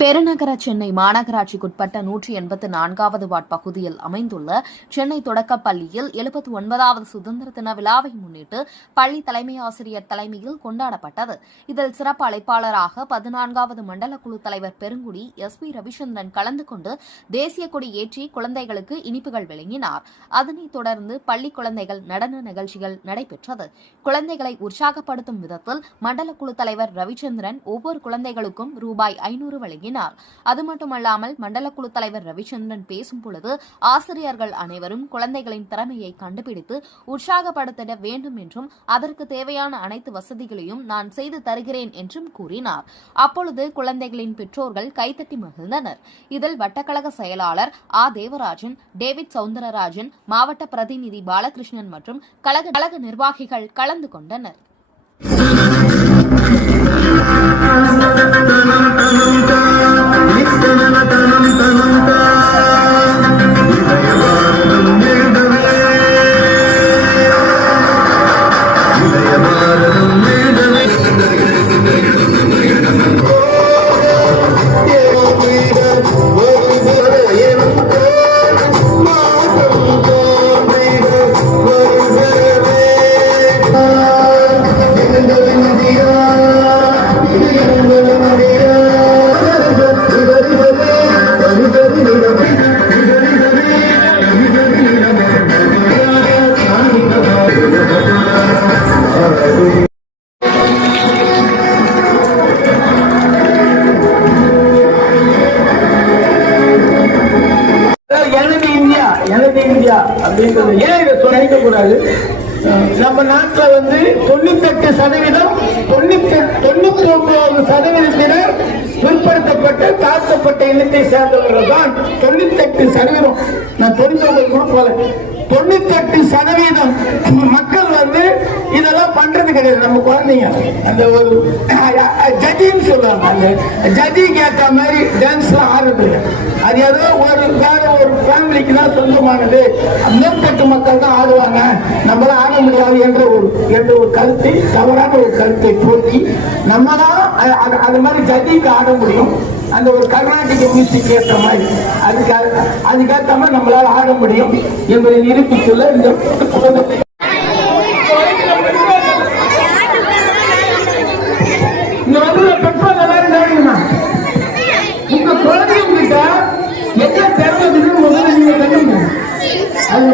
பெருநகர சென்னை மாநகராட்சிக்குட்பட்ட 184வது வார்டு பகுதியில் அமைந்துள்ள சென்னை தொடக்கப் பள்ளியில் 79வது சுதந்திர தின விழாவை முன்னிட்டு பள்ளி தலைமை ஆசிரியர் தலைமையில் கொண்டாடப்பட்டது. இதில் சிறப்பு அழைப்பாளராக 14வது மண்டல குழு தலைவர் பெருங்குடி SP ரவிச்சந்திரன் கலந்து கொண்டு தேசிய கொடி ஏற்றி குழந்தைகளுக்கு இனிப்புகள் வழங்கினார். அதனைத் தொடர்ந்து பள்ளி குழந்தைகள் நடன நிகழ்ச்சிகள் நடைபெற்றது. குழந்தைகளை உற்சாகப்படுத்தும் விதத்தில் மண்டல குழு தலைவர் ரவிச்சந்திரன் ஒவ்வொரு குழந்தைகளுக்கும் ரூபாய் 500 வழங்கினார். அது மட்டுமல்லாமல் மண்டல குழு தலைவர் ரவிச்சந்திரன் பேசும் பொழுது ஆசிரியர்கள் அனைவரும் குழந்தைகளின் திறமையை கண்டுபிடித்து உற்சாகப்படுத்திட வேண்டும் என்றும் அதற்கு தேவையான அனைத்து வசதிகளையும் நான் செய்து தருகிறேன் என்றும் கூறினார். அப்பொழுது குழந்தைகளின் பெற்றோர்கள் கைத்தட்டி மகிழ்ந்தனர். இதில் வட்டக்கழக செயலாளர் தேவராஜன், டேவிட் சவுந்தரராஜன், மாவட்ட பிரதிநிதி பாலகிருஷ்ணன் மற்றும் கழக நிர்வாகிகள் கலந்து கொண்டனர். அப்படின்றது ஏன் இதை நினைக்க கூடாது. நம்ம நாட்டில் 98% 99% பிற்படுத்தப்பட்ட தாழ்த்தப்பட்ட இனத்தை சேர்ந்தவர்கள் தான் 98%. நான் 99 கூட போல 98% மக்கள் இதெல்லாம் பண்றது கிடையாது. நம்ம குழந்தைங்க அந்த ஒரு ஜதின்னு சொல்லுவாங்க, அந்த ஜதிக்கு ஏற்ற மாதிரி டான்ஸ் எல்லாம் ஆடுறது. அது ஏதோ வேற ஒரு ஃபேமிலிக்கு தான் சொந்தமானது, மேற்கட்டு மக்கள் தான் ஆடுவாங்க, நம்மளாம் ஆட முடியாது என்ற ஒரு கருத்தை, தவறான ஒரு கருத்தை போக்கி நம்மளாம் அது மாதிரி ஜதிக்கு ஆட முடியும். அந்த ஒரு கர்நாடக மியூசிக் ஏற்ற மாதிரி அதுக்கேற்ற மாதிரி நம்மளால ஆட முடியும் என்பதை நிரூபித்துள்ள இந்த பெட்ரோல் எல்லாரும் நேரணுமா உங்க குழந்தைங்கிட்ட என்ன தேவைன்னு முதல்ல நீங்க கண்டுங்க. அது